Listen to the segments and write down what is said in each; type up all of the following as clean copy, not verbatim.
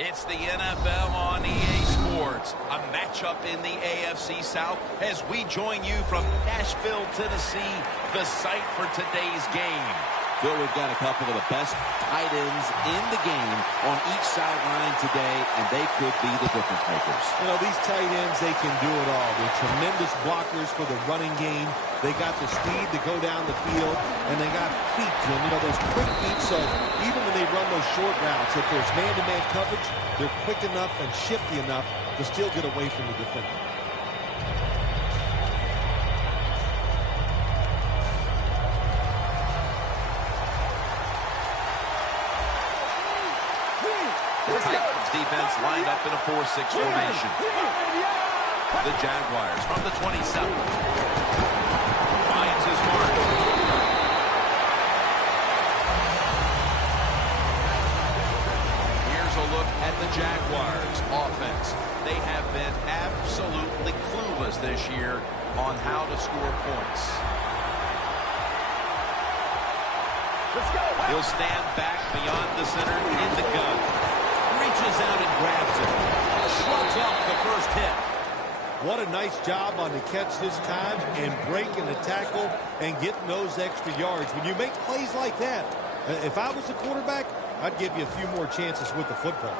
It's the NFL on EA Sports, a matchup in the AFC South as we join you from Nashville, Tennessee, the site for today's game. Phil, we've got a couple of the best tight ends in the game on each sideline today, and they could be the difference makers. You know, these tight ends, they can do it all. They're tremendous blockers for the running game. They got the speed to go down the field, and they got feet to them. You know, those quick feet, so even when they run those short routes, if there's man-to-man coverage, they're quick enough and shifty enough to still get away from the defender. Defense lined up in a 4-6 formation. The Jaguars from the 27. Finds his mark. Here's a look at the Jaguars offense. They have been absolutely clueless this year on how to score points. Let's go. He'll stand back beyond the center in the gun. Reaches out and grabs it. Shrugs off the first hit. What a nice job on the catch this time and breaking the tackle and getting those extra yards. When you make plays like that, if I was a quarterback, I'd give you a few more chances with the football.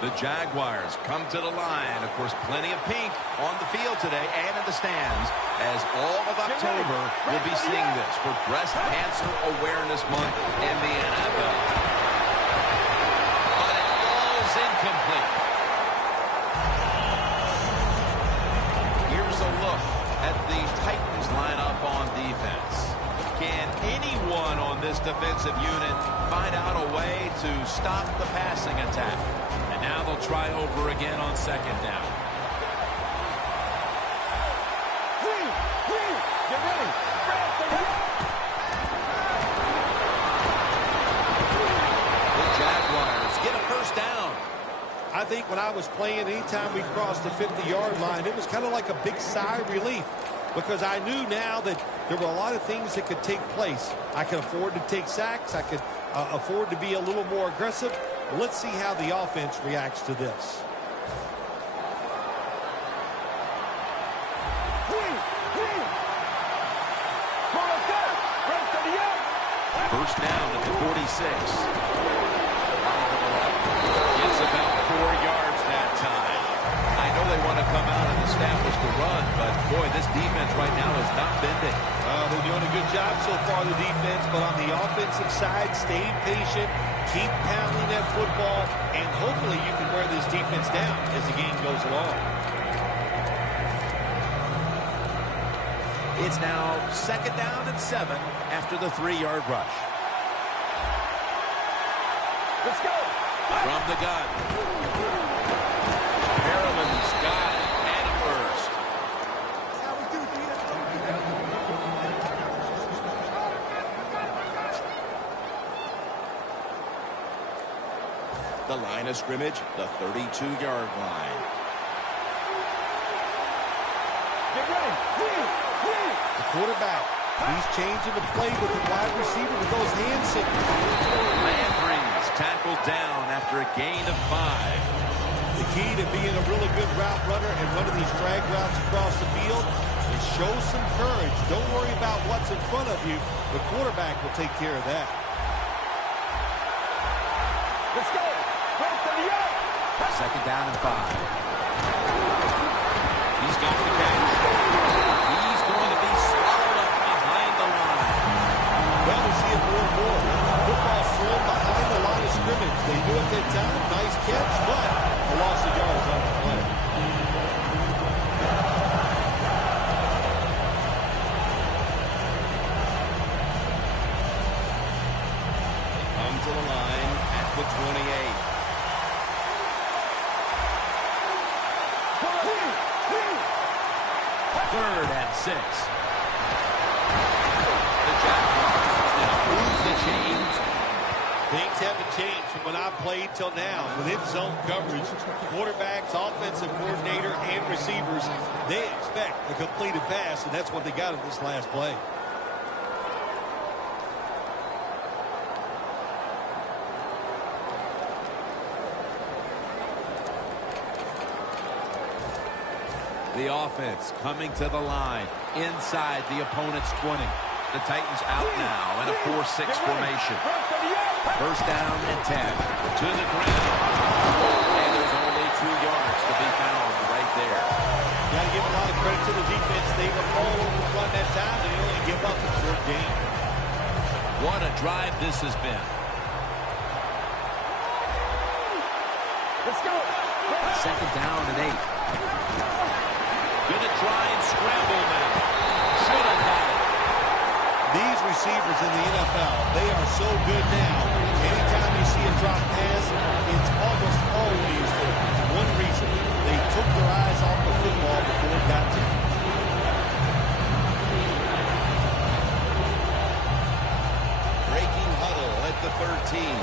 The Jaguars come to the line. Of course, plenty of pink on the field today and in the stands, as all of October will be seeing this for Breast Cancer Awareness Month in the NFL. But it falls incomplete. Here's a look at the Titans lineup on defense. Can anyone on this defensive unit find out a way to stop the passing attack? And now they'll try over again on second down. Get ready. The Jaguars get a first down. I think when I was playing, anytime we crossed the 50-yard line, it was kind of like a big sigh of relief because I knew now that there were a lot of things that could take place. I could afford to take sacks. I could afford to be a little more aggressive. Let's see how the offense reacts to this. First down at the 46. It's about 4 yards that time. I know they want to come out and establish the run, but boy, this defense right now is not bending. They're doing a good job so far, the defense, but on the offensive side, stay patient, keep pounding that football, and hopefully you can wear this defense down as the game goes along. It's now second down and 7 after the 3-yard rush. Let's go. From the gun. Perriman's got it and a first. The line of scrimmage, the 32-yard line. Get ready. The quarterback, he's changing the play with the wide receiver with those hand signals. Landry's tackled down after a gain of 5. The key to being a really good route runner and running these drag routes across the field is show some courage. Don't worry about what's in front of you. The quarterback will take care of that. Let's go. Second down and 5. He's got the catch. He's going to be swallowed up behind the line. Well, we see it more and more. Football thrown behind the line of scrimmage. They do it that time. Nice catch, but a loss of yards on the play. Come to the line at the 28. Third and 6. The Jaguars now move the chains. Things haven't changed from when I played till now. Within zone coverage, quarterbacks, offensive coordinator, and receivers, they expect a completed pass, and that's what they got in this last play. The offense coming to the line inside the opponent's 20. The Titans out now in a 4-6 formation. First down and 10. To the ground. And there's only 2 yards to be found right there. Got to give a lot of credit to the defense. They were all over the run that time, and they only give up a short game. What a drive this has been. Let's go. Second down and 8. Gonna try and scramble now. Should have had it. These receivers in the NFL, they are so good now. Anytime you see a drop pass, it's almost always for one reason. They took their eyes off the football before it got to them. Breaking huddle at the 13.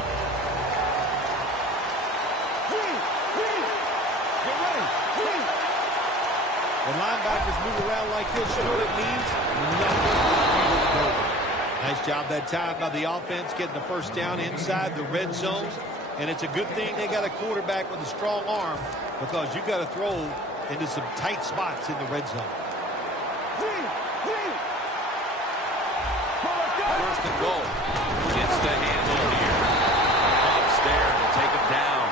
When linebackers move around like this, you know what it means? Nothing. Nice job that time by the offense getting the first down inside the red zone. And it's a good thing they got a quarterback with a strong arm because you got to throw into some tight spots in the red zone. First and goal. Gets the handle here. Bumps there to take him down.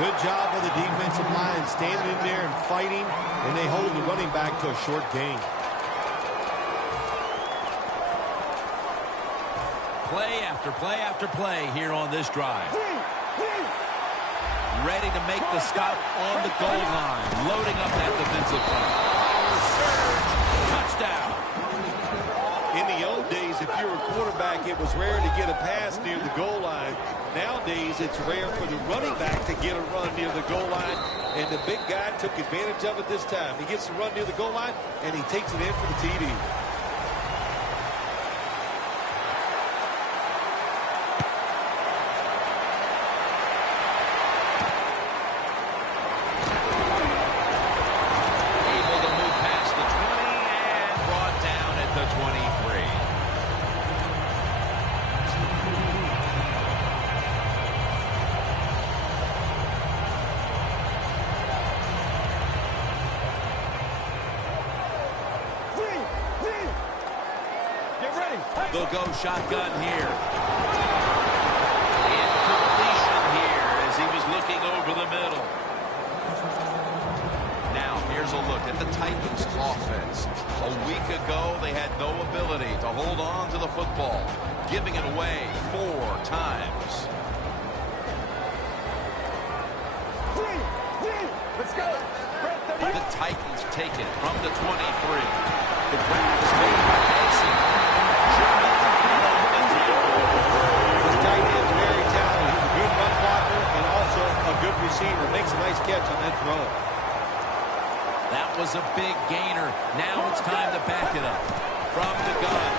Good job of the defensive line standing in there and fighting, and they hold the running back to a short gain. Play after play after play here on this drive. Ready to make the stop on the goal line. Loading up that defensive front. Touchdown. In the old days, if you were a quarterback, it was rare to get a pass near the goal line. Nowadays, it's rare for the running back to get a run near the goal line, and the big guy took advantage of it this time. He gets the run near the goal line, and he takes it in for the TD. Able to move past the 20 and brought down at the 23. They'll go shotgun here. Incompletion here as he was looking over the middle. Now here's a look at the Titans offense. A week ago they had no ability to hold on to the football, giving it away 4 times. Let's go. The Titans take it from the 23. The grab is made by Casey. This tight end's very talented. He's a good run blocker and also a good receiver. Makes a nice catch on that throw. That was a big gainer. Now it's time to back it up. From the gun.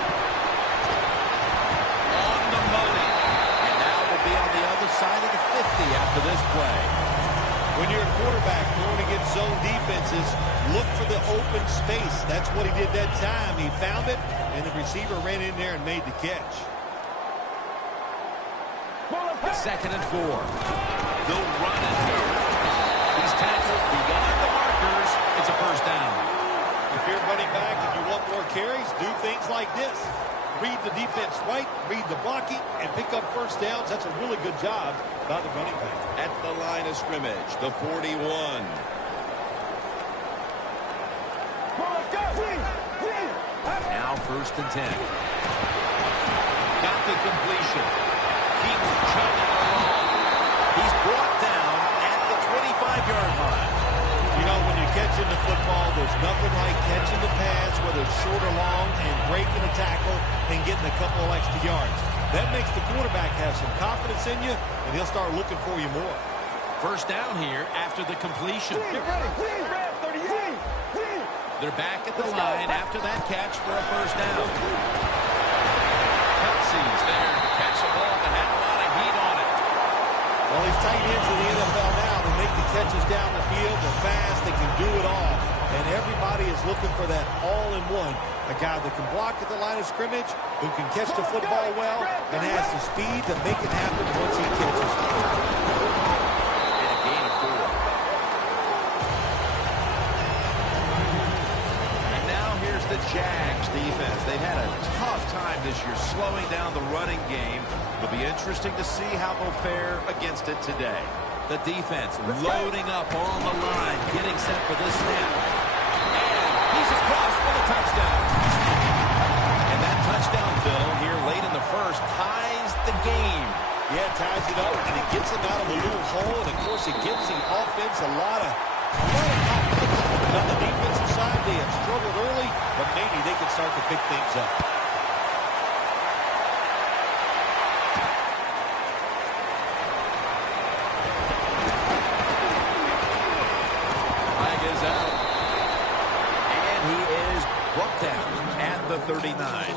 On the money. And now we'll be on the other side of the 50 after this play. When you're a quarterback throwing against zone defenses, look for the open space. That's what he did that time. He found it, and the receiver ran in there and made the catch. Second and 4. They'll run it here. He's tackled beyond the markers. It's a first down. If you're running back and you want more carries, do things like this. Read the defense right, read the blocking, and pick up first downs. That's a really good job by the running back. At the line of scrimmage, the 41. Now first and 10. Got the completion. Keeps chugging along. He's brought down at the 25-yard line. You know, when you're catching the football, there's nothing like catching the pass, whether it's short or long, and breaking a tackle and getting a couple of extra yards. That makes the quarterback have some confidence in you, and he'll start looking for you more. First down here after the completion. Get ready. 38. They're back at the line after that catch for a first down. Kelsey's there to catch a ball that had a lot of heat on it. Well, these tight ends in the NFL now, they make the catches down the field. They're fast. They can do it all. And everybody is looking for that all-in-one. A guy that can block at the line of scrimmage, who can catch the football well, and has the speed to make it happen once he catches it. And a gain of 4. Jags defense. They've had a tough time this year slowing down the running game. It'll be interesting to see how they'll fare against it today. The defense loading up on the line, getting set for this snap. And he's across for the touchdown. And that touchdown, Phil, here late in the first, ties the game. Yeah, ties it up, and it gets them out of a little hole, and of course it gives the offense a lot of confidence. On the defensive side, they have struggled early, but maybe they can start to pick things up. Flag is out. And he is brought down at the 39.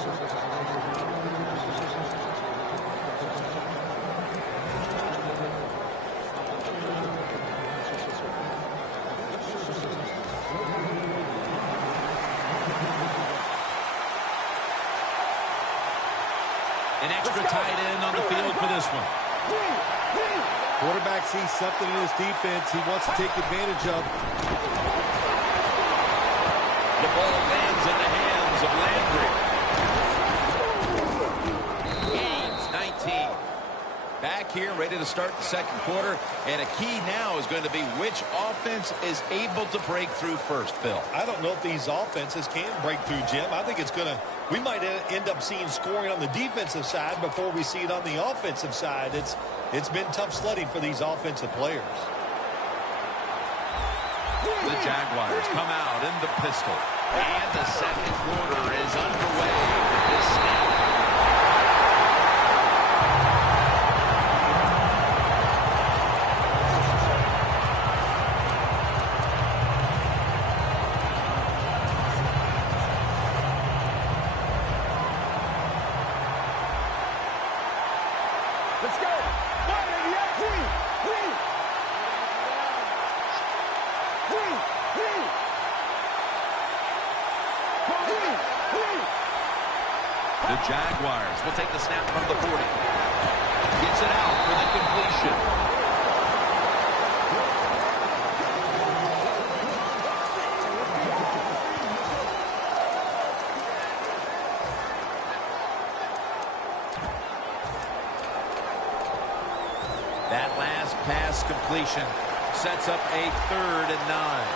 An extra tight end on the field for this one. Quarterback sees something in his defense he wants to take advantage of. The ball lands in the hands of Landry. Gains 19. Back here, ready to start the second quarter. And a key now is going to be which offense is able to break through first, Phil. I don't know if these offenses can break through, Jim. I think it's going to, we might end up seeing scoring on the defensive side before we see it on the offensive side. It's been tough sledding for these offensive players. The Jaguars come out in the pistol. And the second quarter is underway with this snap. Let's go. The Jaguars will take the snap from the 40. Gets it out for the completion. That last pass completion sets up a 3rd and 9.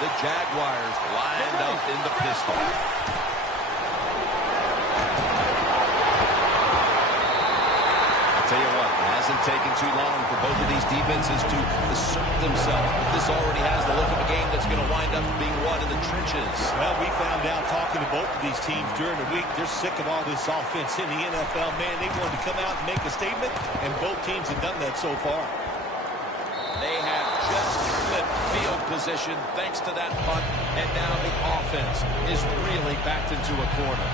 The Jaguars lined up in the pistol. Tell you what, it hasn't taken too long for both of these defenses to assert themselves. This already has the look of a game that's going to wind up being won in the trenches. Well, we found out talking to both of these teams during the week, they're sick of all this offense in the NFL. Man, they wanted to come out and make a statement, and both teams have done that so far. They have just flipped field position thanks to that punt, and now the offense is really backed into a corner.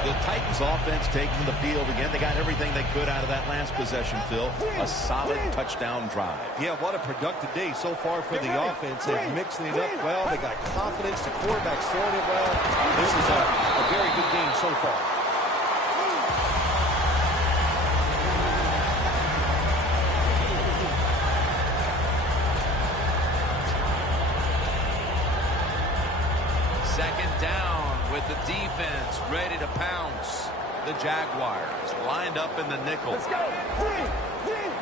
The Titans offense taking the field again. They got everything they could out of that last possession, Phil. A solid touchdown drive. Yeah, what a productive day so far for the offense. They're mixing it up well. They got confidence. The quarterback's throwing it well. This is a very good game so far. Second down with the defense ready to pounce. The Jaguars lined up in the nickel. Let's go.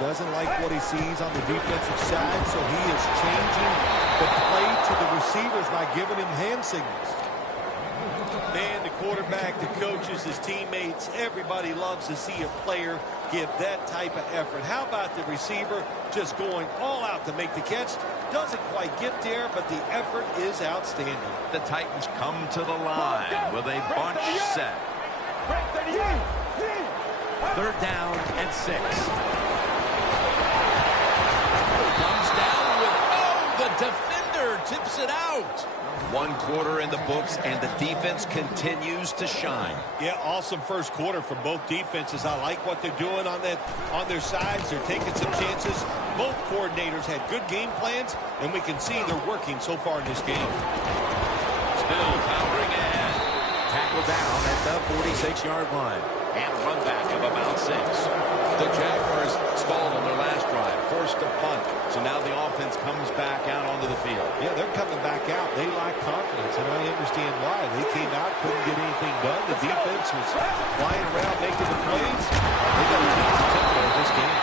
Doesn't like what he sees on the defensive side, so he is changing the play to the receivers by giving him hand signals. Man, the quarterback, the coaches, his teammates, everybody loves to see a player give that type of effort. How about the receiver just going all out to make the catch? Doesn't quite get there, but the effort is outstanding. The Titans come to the line with a bunch set. 3rd down and 6. Comes down with, the defender tips it out. 1 quarter in the books, and the defense continues to shine. Yeah, awesome first quarter for both defenses. I like what they're doing on their sides. They're taking some chances. Both coordinators had good game plans, and we can see they're working so far in this game. Still powering ahead. Tackle down at the 46-yard line. And a run back of about 6. The Jaguars stalled on their last drive, forced a punt. So now the offense comes back out onto the field. Yeah, they're coming back out. They lack confidence, and I understand why. They came out, couldn't get anything done. The defense was flying around making the plays. They got a chance to tempo this game.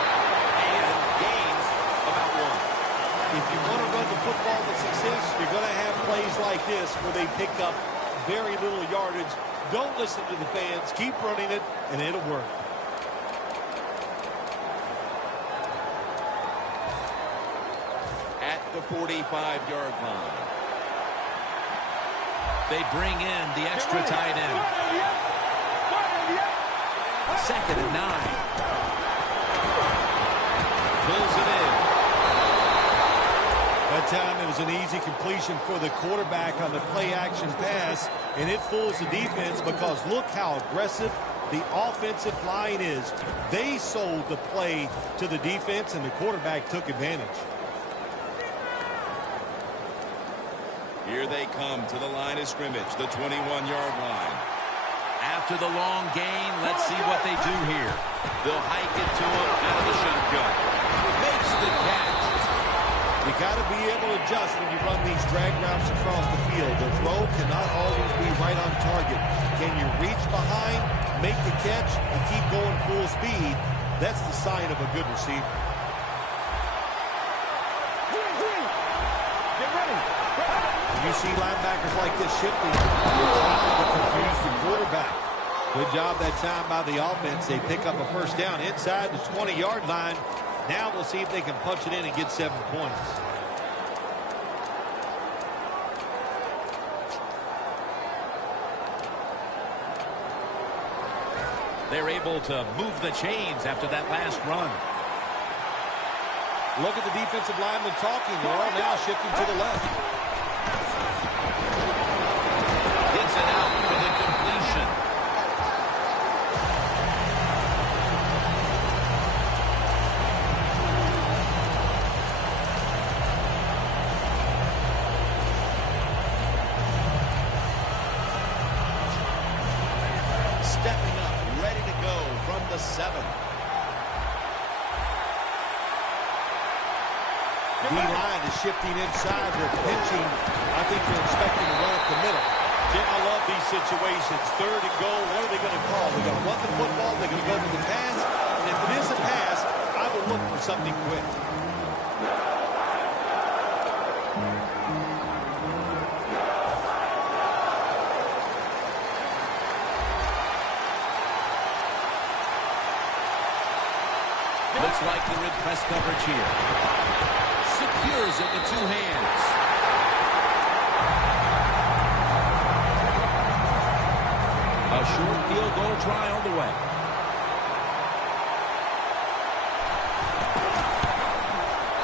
And gains about 1. If you want to run the football with success, you're going to have plays like this where they pick up very little yardage. Don't listen to the fans. Keep running it, and it'll work. At the 45-yard line. They bring in the extra tight end. 2nd and 9. Pulls it in. That time it was an easy completion for the quarterback on the play-action pass, and it fools the defense because look how aggressive the offensive line is. They sold the play to the defense, and the quarterback took advantage. Here they come to the line of scrimmage, the 21-yard line. After the long gain, let's see what they do here. They'll hike it to him out of the shotgun. Makes the catch. You got to be able to adjust when you run these drag routes across the field. The throw cannot always be right on target. Can you reach behind, make the catch, and keep going full speed? That's the sign of a good receiver. Get ready. When you see linebackers like this shifting, you're trying to confuse the quarterback. Good job that time by the offense. They pick up a first down inside the 20-yard line. Now we'll see if they can punch it in and get 7 points. They're able to move the chains after that last run. Look at the defensive linemen talking. They're all now shifting to the left. Gets it out for the completion. Stepping up, ready to go from the 7. D-line is shifting inside. They're pinching. I think they're expecting to run up the middle. Jim, I love these situations. 3rd and goal. What are they going to call? They're going to run the football. They're going to go for the pass. And if it is a pass, I would look for something quick. Looks like they're in press coverage here. Secures it with 2 hands. A short field goal try on the way.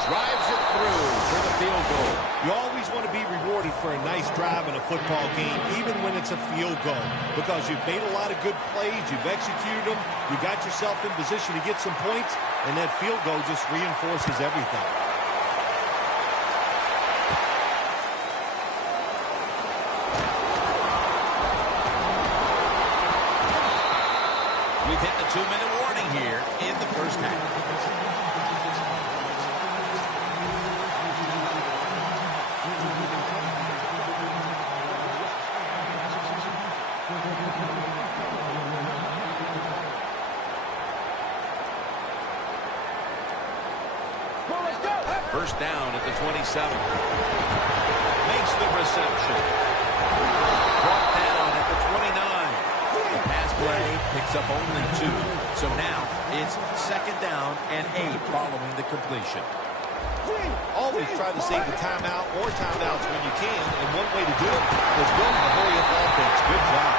Drives it through for the field goal. You always want to be rewarded for a nice drive in a football game, even when it's a field goal, because you've made a lot of good plays, you've executed them, you got yourself in position to get some points, and that field goal just reinforces everything. We've hit the 2-minute warning here in the first half. First down at the 27. Makes the reception. Brought down at the 29. The pass play picks up only 2. So now it's 2nd down and 8 following the completion. Always try to save the timeout or timeouts when you can, and one way to do it is build a hurry-up offense. Good job.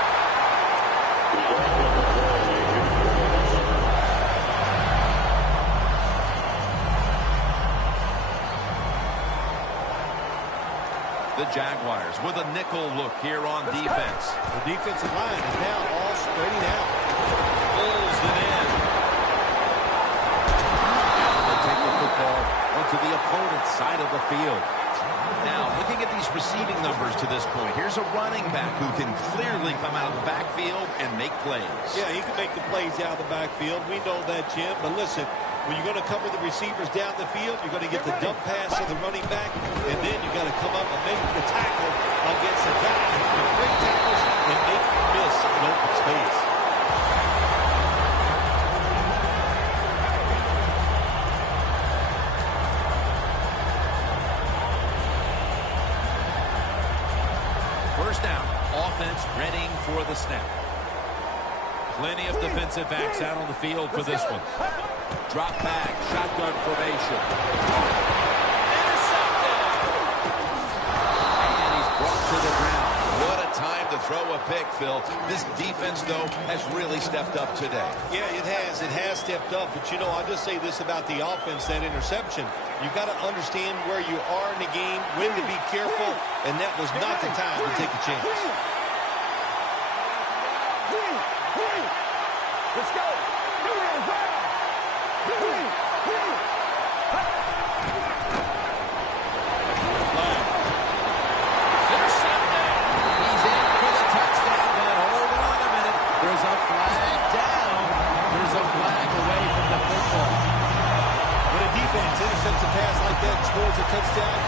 The Jaguars with a nickel look here on defense. The defensive line is now all spreading out. Pulls it in. Now they take the football onto the opponent's side of the field. Now, looking at these receiving numbers to this point, here's a running back who can clearly come out of the backfield and make plays. Yeah, he can make the plays out of the backfield. We know that, Jim. But listen, when you're going to cover the receivers down the field, you're going to get the dump pass to the running back, and then you got to come up and make the tackle against a guy who can break tackles and make you miss in open space. First down, offense readying for the snap. Plenty of defensive backs out on the field for this one. Drop back, shotgun formation. Intercepted! And he's brought to the ground. What a time to throw a pick, Phil. This defense, though, has really stepped up today. Yeah, it has. It has stepped up. But, you know, I'll just say this about the offense, that interception. You've got to understand where you are in the game, when to be careful, and that was not the time to take a chance. Let's go. He's in for the touchdown, but hold on a minute. There's a flag down. There's a flag away from the football. When a defense intercepts a pass like that and scores a touchdown,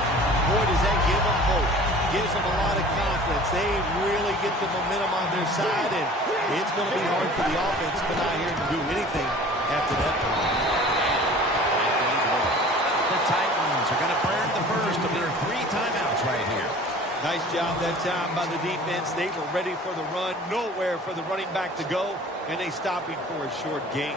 boy, does that give them hope. Gives them a lot of confidence. They really get the momentum on their side, and it's going to be hard for the offense to come out here and do anything after that point. The Titans are going to burn the first of their 3 timeouts right here. Nice job that time by the defense. They were ready for the run, nowhere for the running back to go, and they stopped him for a short gain.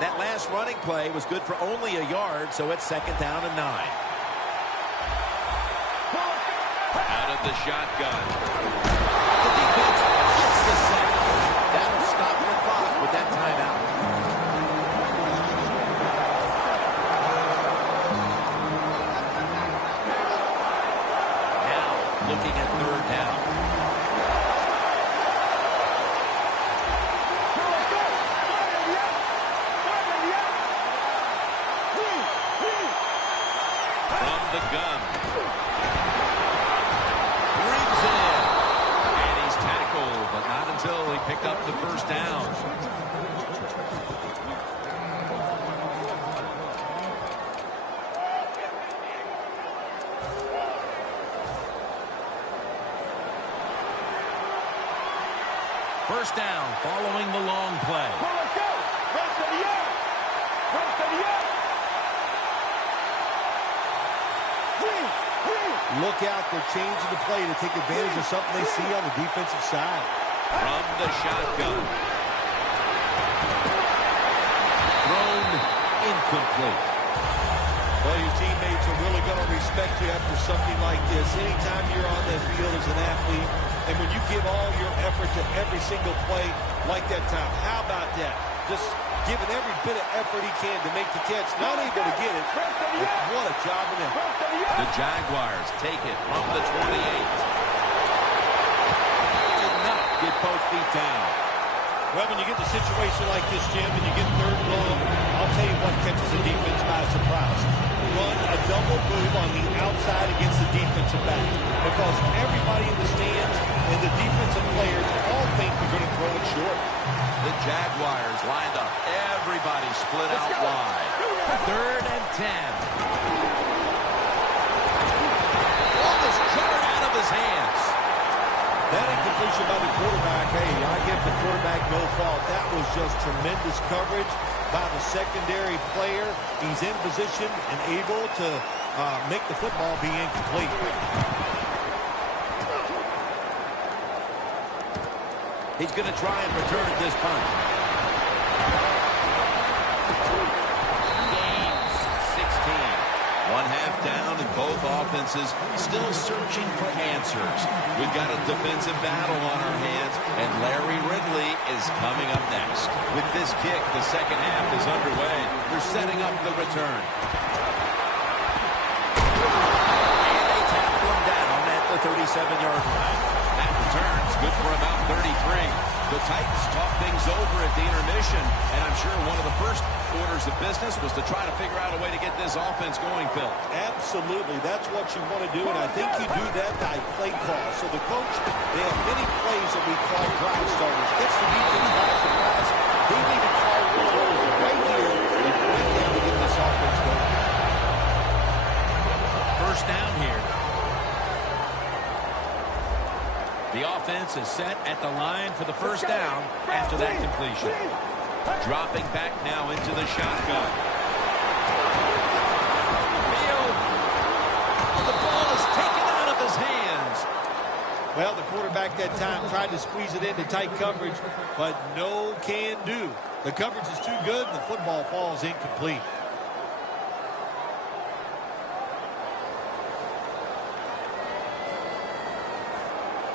That last running play was good for only a yard, so it's 2nd down and 9. Out of the shotgun. The defense gets the sack. That'll stop the clock with that timeout. Now looking at 3rd down. The gun. Brings it in. And he's tackled, but not until he picked up the first down. First down following the long play. Let's go. Run to the yard. Run to the yard. Look out, they're changing the play to take advantage of something they see on the defensive side. From the shotgun. Thrown incomplete. Well, your teammates are really going to respect you after something like this. Anytime you're on that field as an athlete, and when you give all your effort to every single play like that time, how about that? Just giving every bit of effort he can to make the catch. Not able to get it, but what a job in that. The Jaguars take it from the 28. Did not get both feet down. Well, when you get the situation like this, Jim, and you get 3rd and long, I'll tell you what catches the defense by surprise. Run a double move on the outside against the defensive back, because everybody in the stands and the defensive players all think they're going to throw it short. The Jaguars lined up. Everybody split out wide. 3rd and 10. Almost covered out of his hands. That incompletion by the quarterback, hey, I give the quarterback no fault. That was just tremendous coverage by the secondary player. He's in position and able to make the football be incomplete. He's going to try and return this punt. Gains 16. 1/2 down, and both offenses still searching for answers. We've got a defensive battle on our hands, and Larry Ridley is coming up next. With this kick, the 2nd half is underway. They're setting up the return. And they tackle him down at the 37-yard line. That return's good for about 33. The Titans talk things over at the intermission, and I'm sure one of the first order of business was to try to figure out a way to get this offense going, Phil. Absolutely. That's what you want to do, and I think you do that by play call. So the coach, they have many plays that we call drive starters. Gets the defense by surprise. They need to call one of those right here and break down to get this offense going. First down here. The offense is set at the line for the first down after that completion. Dropping back now into the shotgun. Field. The ball is taken out of his hands. Well, the quarterback that time tried to squeeze it into tight coverage, but no can do. The coverage is too good, and the football falls incomplete.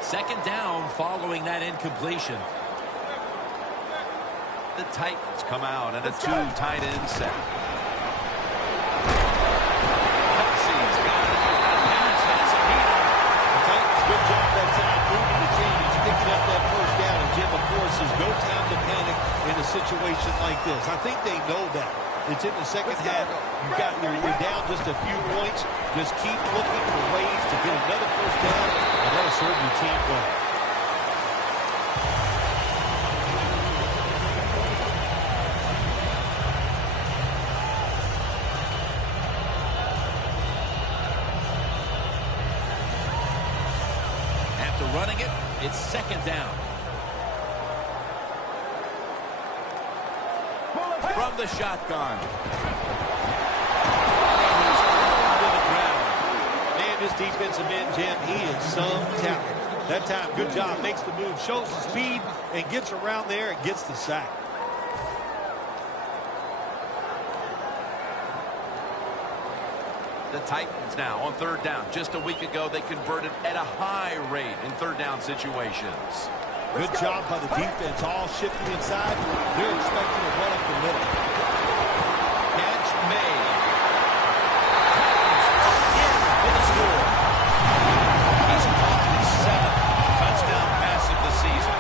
Second down following that incompletion. The Titans come out in a two tight end set. Kelsey's got it. Pass has a heater. The Titans, good job that time moving the chains, picking up that first down. And Jim, of course, there's no time to panic in a situation like this. I think they know that. It's in the second half. You're down just a few points. Just keep looking for ways to get another first down, and that'll serve your team well. After running it, it's second down. From the shotgun. Man, this defensive end, Jim, he is some talent. That time, good job, makes the move, shows the speed, and gets around there and gets the sack. The Titans now on third down. Just a week ago, they converted at a high rate in third down situations. Good job by the defense, all shifting inside. They're expecting to run up the middle. Catch made. Titans are in for the score. He's caught his seventh touchdown pass of the season.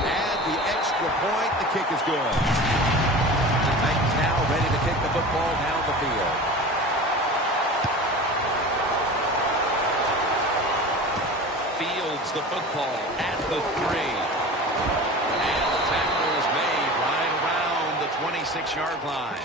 And the extra point, the kick is good. The Titans now ready to kick the football down the field. Fields the football at the 3. And the tackle is made right around the 26-yard line.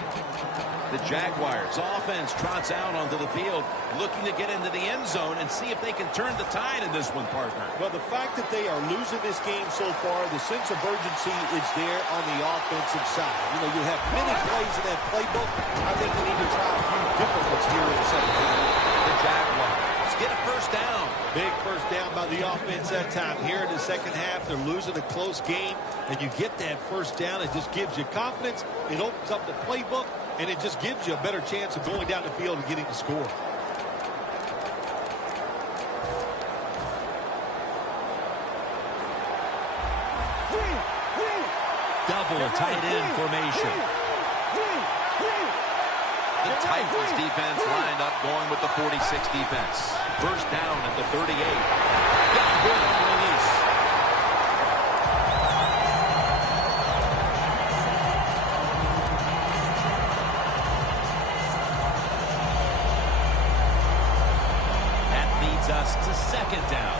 The Jaguars offense trots out onto the field, looking to get into the end zone and see if they can turn the tide in this one, partner. Well, the fact that they are losing this game so far, the sense of urgency is there on the offensive side. You know, you have many plays in that playbook. I think they need to try a few different ones here in the second half. The Jaguars get a first down. Big first down by the offense that time. Here in the second half, they're losing a close game, and you get that first down. It just gives you confidence. It opens up the playbook, and it just gives you a better chance of going down the field and getting the score. Double tight end formation. The Titans defense lined up going with the 46 defense. First down at the 38. Got good on the release. That leads us to second down.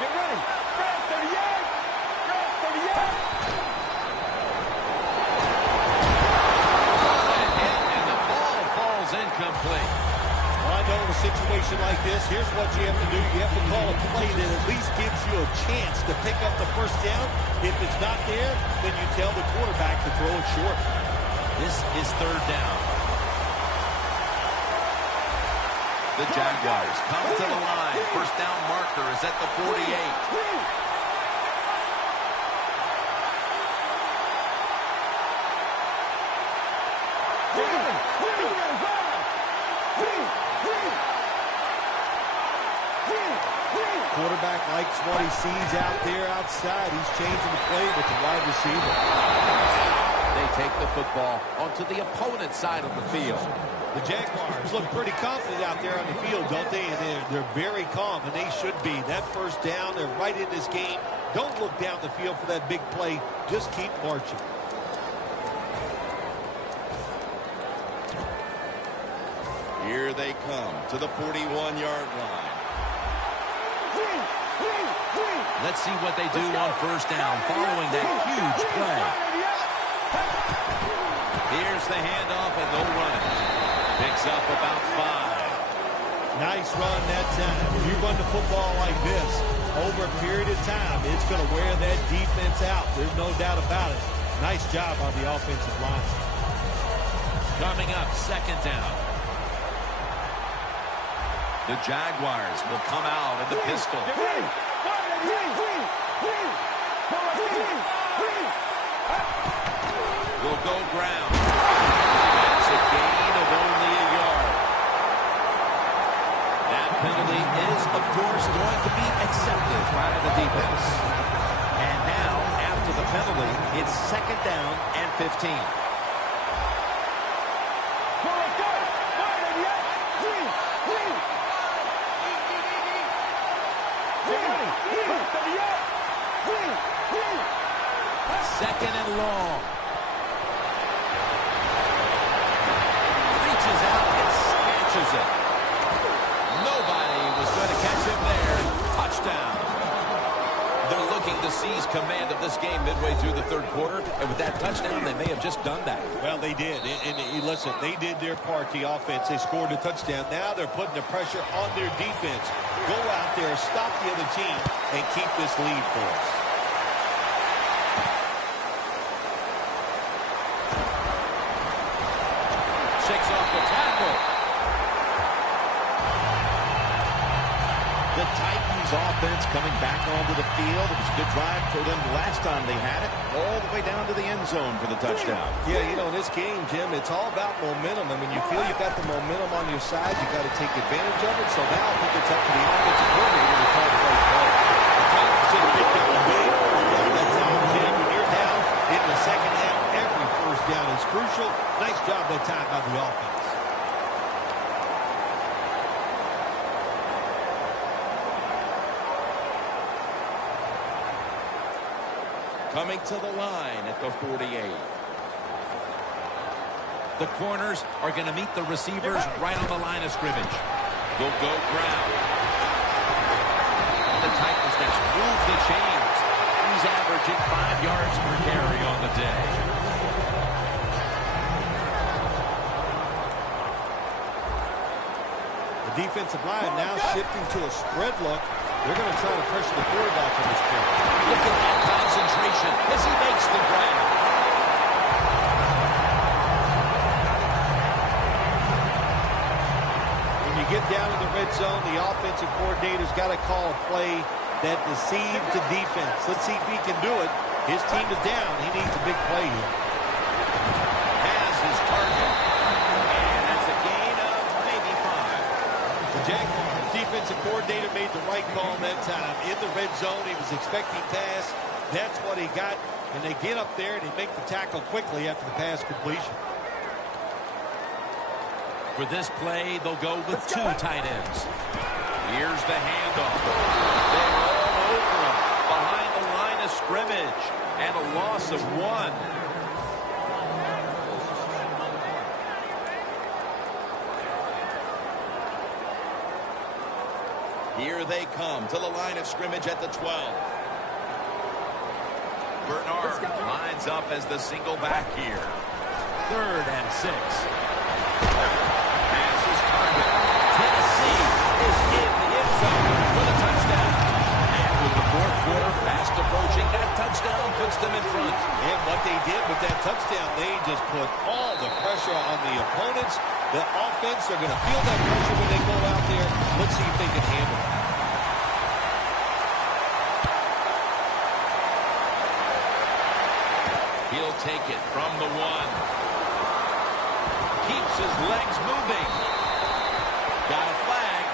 Get ready. Grab 38. Grab 38. Incomplete. Well, I know in a situation like this, here's what you have to do. You have to call a play that at least gives you a chance to pick up the first down. If it's not there, then you tell the quarterback to throw it short. This is third down. The Jaguars come to the line. First down marker is at the 48. Quarterback likes what he sees out there outside. He's changing the play with the wide receiver. They take the football onto the opponent's side of the field. The Jaguars look pretty confident out there on the field, don't they? And they're very calm, and they should be. That first down, they're right in this game. Don't look down the field for that big play. Just keep marching. Here they come to the 41-yard line. Let's see what they do on first down following that huge play. Here's the handoff, and they'll run it. Picks up about 5. Nice run that time. When you run the football like this, over a period of time, it's going to wear that defense out. There's no doubt about it. Nice job on the offensive line. Coming up, second down. The Jaguars will come out in the pistol. Will go ground. That's a gain of only a yard. That penalty is, of course, going to be accepted by the defense. And now, after the penalty, it's second down and 15. Second and long. Reaches out and snatches it. Nobody was going to catch him there. Touchdown. They're looking to seize command of this game midway through the third quarter, and with that touchdown, they may have just done that. Well, they did. And listen, they did their part, the offense. They scored a touchdown. Now they're putting the pressure on their defense. Go out there, stop the other team, and keep this lead for us. Shakes off the tackle. The Titans offense coming back onto the field. It was a good drive for them the last time they had it, all the way down to the end zone for the touchdown. Yeah, you know, this game, Jim, it's all about momentum. And when you feel you've got the momentum on your side, you've got to take advantage of it. So now I think it's up to the offensive coordinator to call the right play. The Titans just picked up a big first down that time, Jim. When you're down in the second half, every first down is crucial. Nice job that time by the offense. Coming to the line at the 48. The corners are going to meet the receivers right on the line of scrimmage. They'll go ground. The Titans just move the chains. He's averaging 5 yards per carry on the day. The defensive line now shifting to a spread look. They're going to try to pressure the quarterback on this point. Look at that concentration as he makes the grab. When you get down in the red zone, the offensive coordinator's got to call a play that deceives the defense. Let's see if he can do it. His team is down. He needs a big play here. Has his target. And that's a gain of maybe 5. The Jaguars defensive coordinator made the right call that time. In the red zone, he was expecting pass. That's what he got. And they get up there and they make the tackle quickly after the pass completion. For this play, they'll go with 2 tight ends. Here's the handoff. They're all over him behind the line of scrimmage. And a loss of 1. Here they come to the line of scrimmage at the 12. Bernard lines up as the single back here. 3rd and 6. Has his target. Tennessee is in the end zone for the touchdown. And with the fourth quarter fast approaching, that touchdown puts them in front. And what they did with that touchdown, they just put all the pressure on the opponents. The offense, they're going to feel that pressure when they go out there. Let's see if they can handle it. He'll take it from the 1. Keeps his legs moving. Got a flag.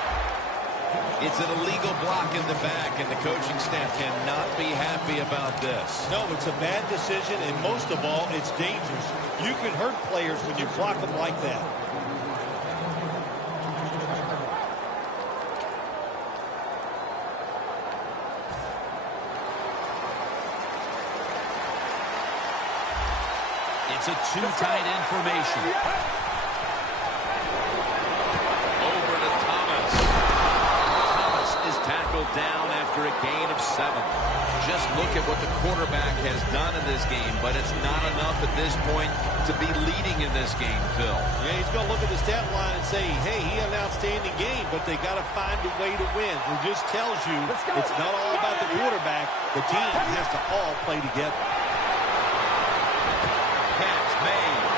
It's an illegal block in the back, and the coaching staff cannot be happy about this. No, it's a bad decision, and most of all, it's dangerous. You can hurt players when you block them like that. It's a two-tight end formation. Over to Thomas. Thomas is tackled down after a gain of 7. Just look at what the quarterback has done in this game, but it's not enough at this point to be leading in this game, Phil. Yeah, he's going to look at the stat line and say, hey, he had an outstanding game, but they got to find a way to win. It just tells you it's not all about the quarterback. The team has to all play together. Catch made.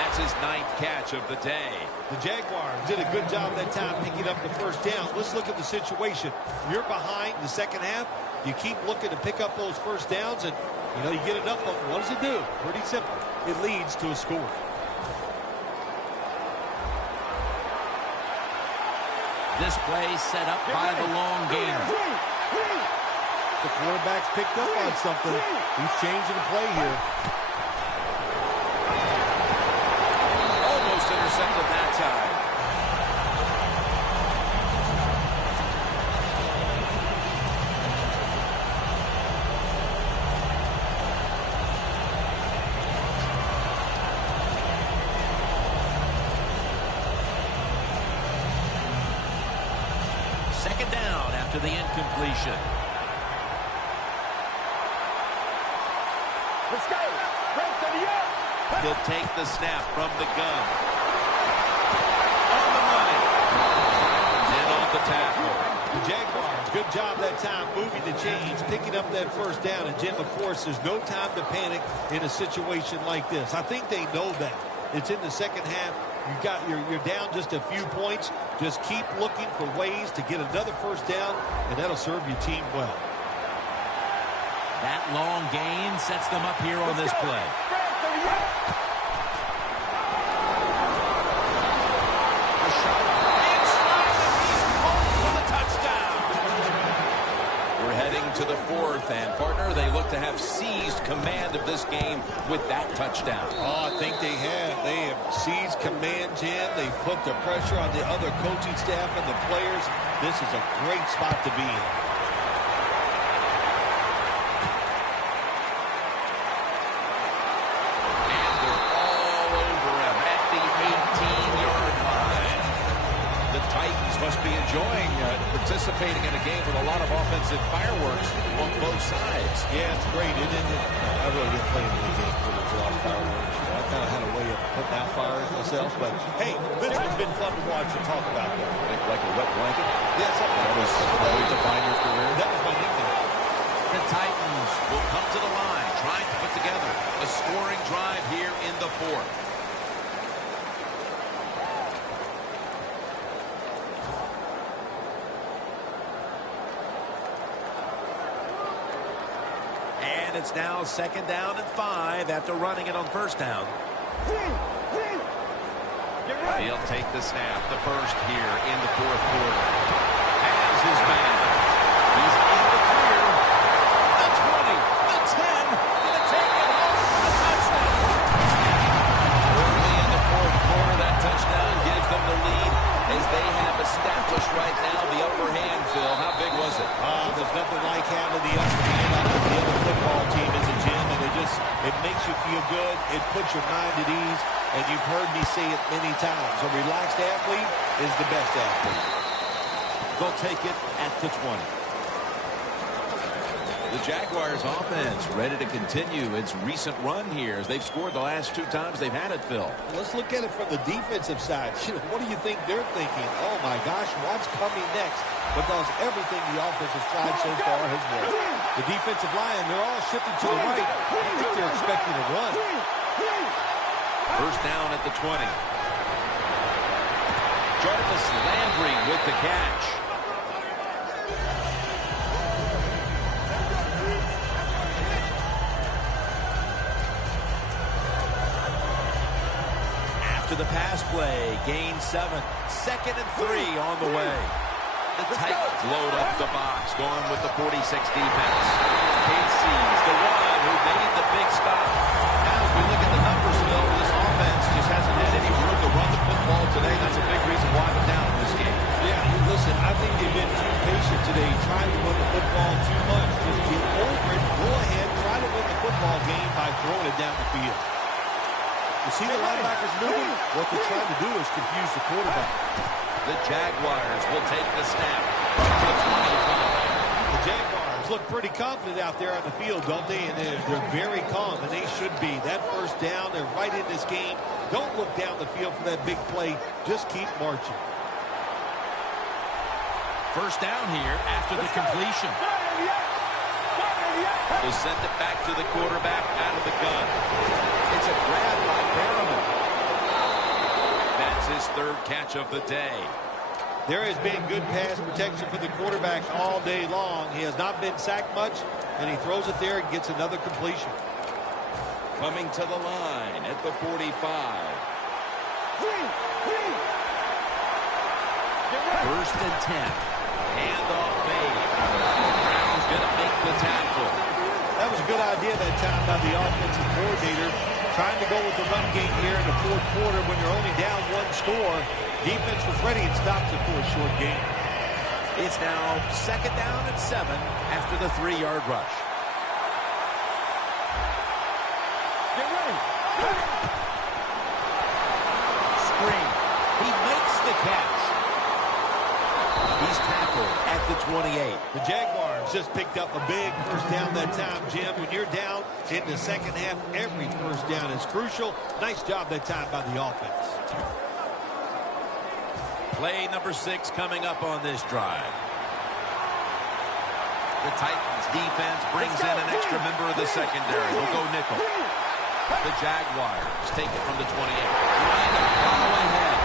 That's his 9th catch of the day. The Jaguars did a good job that time picking up the first down. Let's look at the situation. You're behind in the second half. You keep looking to pick up those first downs, and you know, you get enough of them. What does it do? Pretty simple. It leads to a score. This play set up by the long gainer. The quarterback's picked up on something. He's changing the play here. Almost intercepted that time. Second down after the incompletion. Let's go. Right to the end. He'll take the snap from the gun. On the money. And on the tackle. The Jaguars, good job that time moving the chains, picking up that first down. And, Jim, of course, there's no time to panic in a situation like this. I think they know that. It's in the second half. You're down just a few points. Just keep looking for ways to get another first down, and that'll serve your team well. That long gain sets them up here on this play. We're heading to the 4th, and partner, they look to have seized command of this game with that touchdown. Oh, I think they have. They have seized command, Jim. They've put the pressure on the other coaching staff and the players. This is a great spot to be in. And they're all over him at the 18-yard line. The Titans must be enjoying participating in a game with a lot of offensive fireworks on both sides. Yeah, it's great, isn't it? I really didn't play in the game where there's a lot of fireworks. I kind of had a way of putting out fires myself. But, hey, this has been fun to watch and talk about, though. Like a wet blanket? Yeah, something That was the way to define your career? That was my nickname. The Titans Will come to the line, trying to put together a scoring drive here in the 4th. And it's now second down and 5 after running it on first down. He'll take the snap, the first here in the 4th quarter. Has his man. He's in the clear. The 20, the 10, gonna take it home. A touchdown. Early in the 4th quarter, that touchdown gives them the lead as they have established right now the upper hand, Phil. How big was it? There's nothing like having the upper hand on the other football team as a Jim, and it makes you feel good. It puts your mind at ease, and you've heard me say it many times. A relaxed athlete is the best athlete. They'll take it at the 20. The Jaguars offense ready to continue its recent run here as they've scored the last 2 times they've had it, Phil. Let's look at it from the defensive side. What do you think they're thinking? Oh, my gosh, what's coming next? Because everything the offense has tried so far has worked. The defensive line, they're all shifting to the right. I think they're expecting a run. First down at the 20. Jarvis Landry with the catch. After the pass play, gain 7. Second and 3 on the way. The Titans load up the box, going with the 46 defense. KC's the one who made the big stop. Now, as we look at the numbers, Phil, this offense just hasn't had any room to run the football today. That's a big reason why they're down in this game. Yeah, listen, I think they've been too patient today, trying to run the football too much. Just get over it, go ahead, try to win the football game by You see the linebackers moving? What they're trying to do is confuse the quarterback. The Jaguars will take the snap from the 25. The Jaguars look pretty confident out there on the field, don't they? And they're very calm, and they should be. That first down, they're right in this game. Don't look down the field for that big play. Just keep marching. First down here after the completion. Will send it back to the quarterback out of the gun. It's a grab by Perriman. That's his third catch of the day. There has been good pass protection for the quarterback all day long. He has not been sacked much, and he throws it there and gets another completion. Coming to the line at the 45. First and 10. Handoff made. Brown's going to make the tackle. That was a good idea that time by the offensive coordinator. Trying to go with the run game here in the fourth quarter when you're only down one score. Defense was ready and stops it for a short game. It's now second down and 7 after the 3-yard rush. Screen. He makes the catch. He's tackled at the 28. The Jaguars just picked up a big first down that time, Jim. When you're down in the second half, every first down is crucial. Nice job that time by the offense. Play number 6 coming up on this drive. The Titans defense brings in an extra member of the secondary. They'll go nickel. The Jaguars take it from the 28. Trying to follow ahead.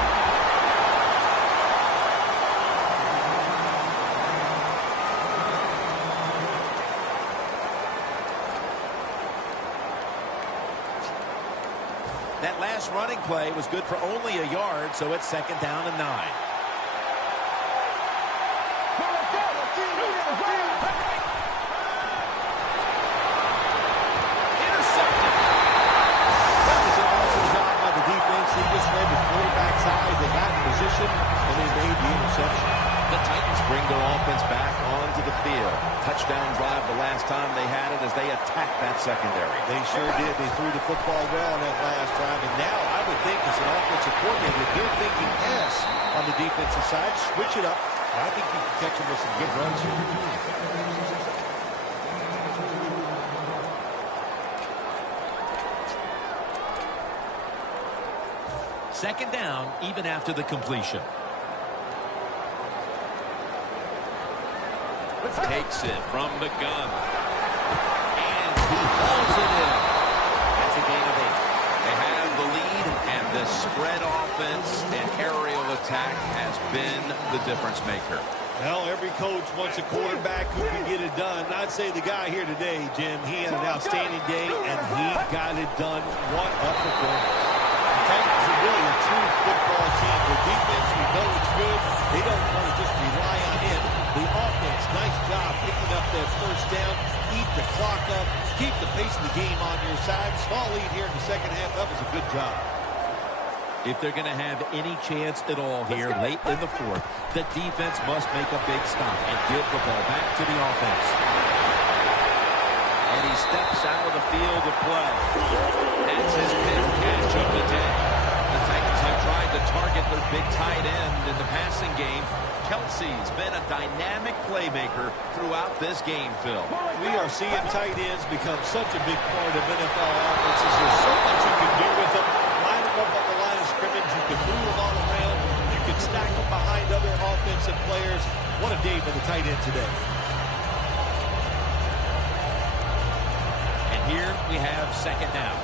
That last running play was good for only a yard, so it's second down and 9. Intercepted. That was an awesome job by the defense. They just read the quarterback's eyes. They got in position, and they made the interception. The Titans bring their offense back onto the field. Touchdown drive the last time they had it as they attacked that secondary. They sure did. They threw the football well on that last drive. And now I would think as an offensive coordinator, they're thinking S on the defensive side. Switch it up. I think you can catch them with some good runs here. Second down even after the completion. Takes it from the gun. And he hauls it in. That's a gain of 8. They have the lead, and the spread offense and aerial attack has been the difference maker. Well, every coach wants a quarterback who can get it done. I'd say the guy here today, Jim, he had an outstanding day, and he got it done. What a performance. The Titans are really a true football team. Their defense, we know it's good. They don't want to just rely on it. The offense, nice job picking up that first down, eat the clock up, keep the pace of the game on your side. Small lead here in the second half. That was a good job. If they're going to have any chance at all here late in the fourth, the defense must make a big stop and give the ball back to the offense. And he steps out of the field to play. That's his fifth catch of the day. The Titans have tried to target their big tight end in the passing game. Kelsey's been a dynamic playmaker throughout this game, Phil. We are seeing tight ends become such a big part of NFL offenses. There's so much you can do with them. Line them up on the line of scrimmage. You can move them all around. You can stack them behind other offensive players. What a day for the tight end today. And here we have second down.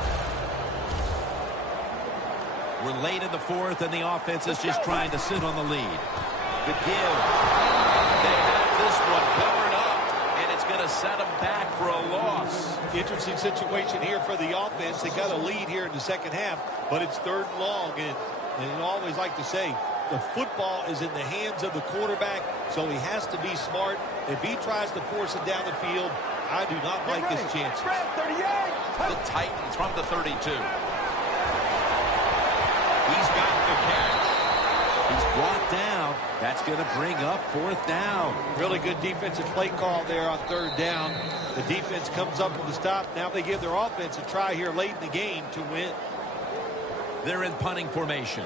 We're late in the fourth, and the offense is just trying to sit on the lead. The give. They have this one covered up, and it's going to set them back for a loss. Interesting situation here for the offense. They got a lead here in the second half, but it's third and long. And I always like to say, the football is in the hands of the quarterback, so he has to be smart. If he tries to force it down the field, I do not like his chances. The Titans from the 32. He's got the catch. He's brought down. That's going to bring up fourth down. Really good defensive play call there on third down. The defense comes up with the stop. Now they give their offense a try here late in the game to win. They're in punting formation.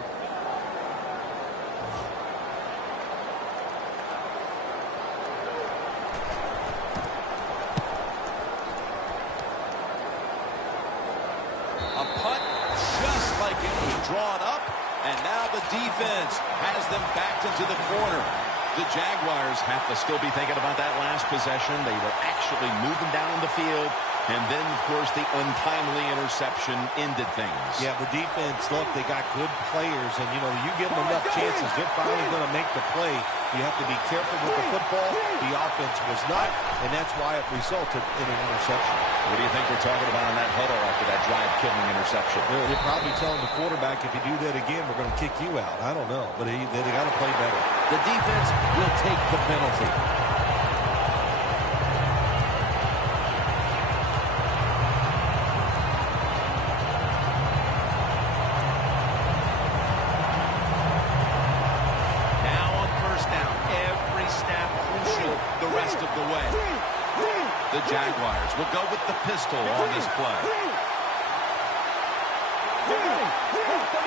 A punt just like it was drawn up, and now the defense has them backed into the corner. The Jaguars have to still be thinking about that last possession. They were actually moving down the field, and then, of course, the untimely interception ended things. Yeah, the defense, look, they got good players, and, you know, you give them enough chances, they're finally going to make the play. You have to be careful with the football. The offense was not, and that's why it resulted in an interception. What do you think they're talking about in that huddle after that drive-killing interception? They're probably telling the quarterback, if you do that again, we're going to kick you out. I don't know, but they got to play better. The defense will take the penalty. The Jaguars will go with the pistol on this play.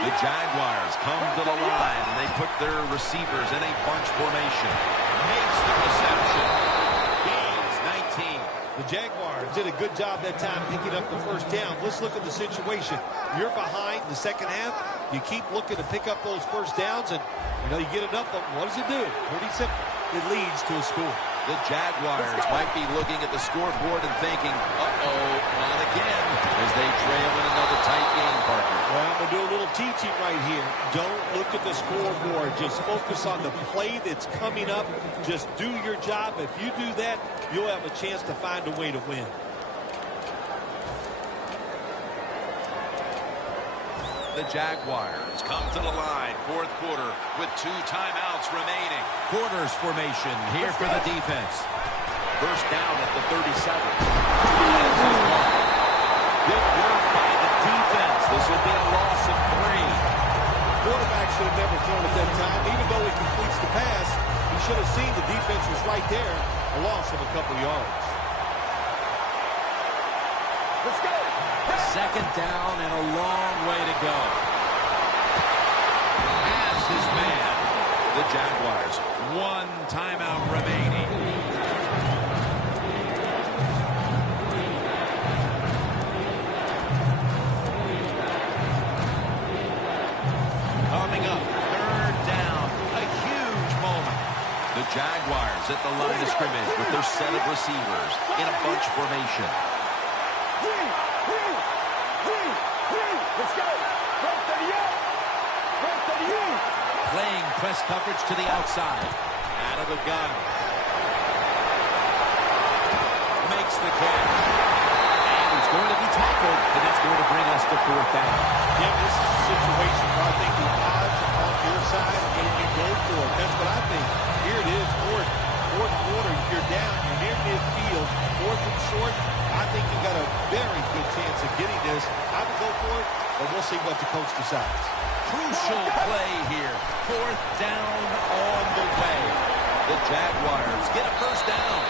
The Jaguars come to the line, and they put their receivers in a bunch formation. Makes the reception. Gains 19. The Jaguars did a good job that time picking up the first down. Let's look at the situation. You're behind the second half. You keep looking to pick up those first downs, and, you know, you get enough of them. What does it do? Pretty simple. It leads to a score. The Jaguars might be looking at the scoreboard and thinking, uh-oh, not again, as they trail in another tight game, partner. Well, I'm going to do a little teaching right here. Don't look at the scoreboard. Just focus on the play that's coming up. Just do your job. If you do that, you'll have a chance to find a way to win. The Jaguars come to the line, fourth quarter, with 2 timeouts remaining. Quarters formation here for the defense. First down at the 37. Good work by the defense. This will be a loss of 3. Quarterback should have never thrown it that time. Even though he completes the pass, he should have seen the defense was right there. A loss of a couple yards. Let's go. Second down and a long way to go. Has his man. The Jaguars, 1 timeout remaining. Coming up, third down, a huge moment. The Jaguars at the line of scrimmage with their set of receivers in a bunch formation. Let's go. Playing press coverage to the outside. Out of the gun. Makes the catch. And he's going to be tackled, and that's going to bring us to fourth down. Yeah, this is a situation where I think the odds are on your side and you go for it. That's what I think. Here it is, fourth quarter. You're down. You're near midfield. Fourth and short. I think you got a very good chance of getting this. I would go for it, but we'll see what the coach decides. Crucial play here. Fourth down on the way. The Jaguars get a first down.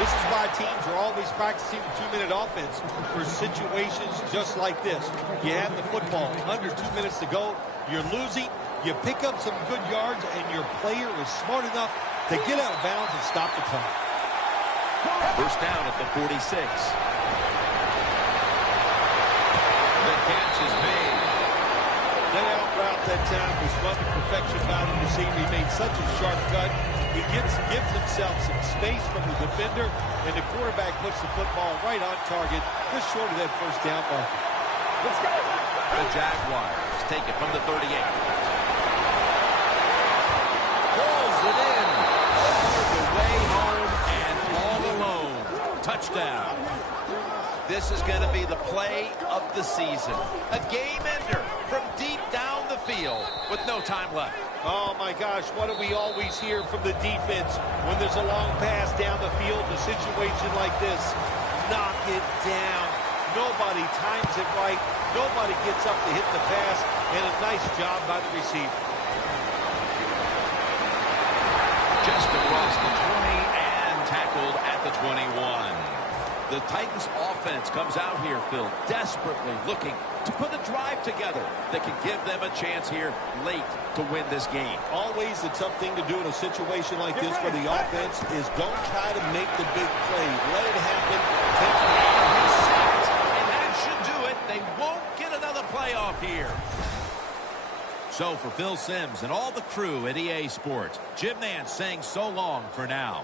This is why teams are always practicing the 2-minute offense for situations just like this. You have the football under 2 minutes to go. You're losing. You pick up some good yards, and your player is smart enough to get out of bounds and stop the clock. First down at the 46. The catch is made. That out route that time was run to perfection by the receiver. He made such a sharp cut. He gives himself some space from the defender, and the quarterback puts the football right on target, just short of that first down marker. Let's go. The Jaguars take it from the 38. Pulls it in. All the way home and all alone. Touchdown. This is going to be the play of the season. A game ender from deep down the field with no time left. Oh, my gosh, what do we always hear from the defense when there's a long pass down the field in a situation like this? Knock it down. Nobody times it right. Nobody gets up to hit the pass, and a nice job by the receiver. Just across the 20 and tackled at the 21. The Titans offense comes out here, Phil, desperately looking to put a drive together that can give them a chance here late to win this game. Always the tough thing to do in a situation like this for the offense is don't try to make the big play. Let it happen. Take it. Sacked, and that should do it. They won't get another playoff here. So for Phil Simms and all the crew at EA Sports, Jim Nance saying so long for now.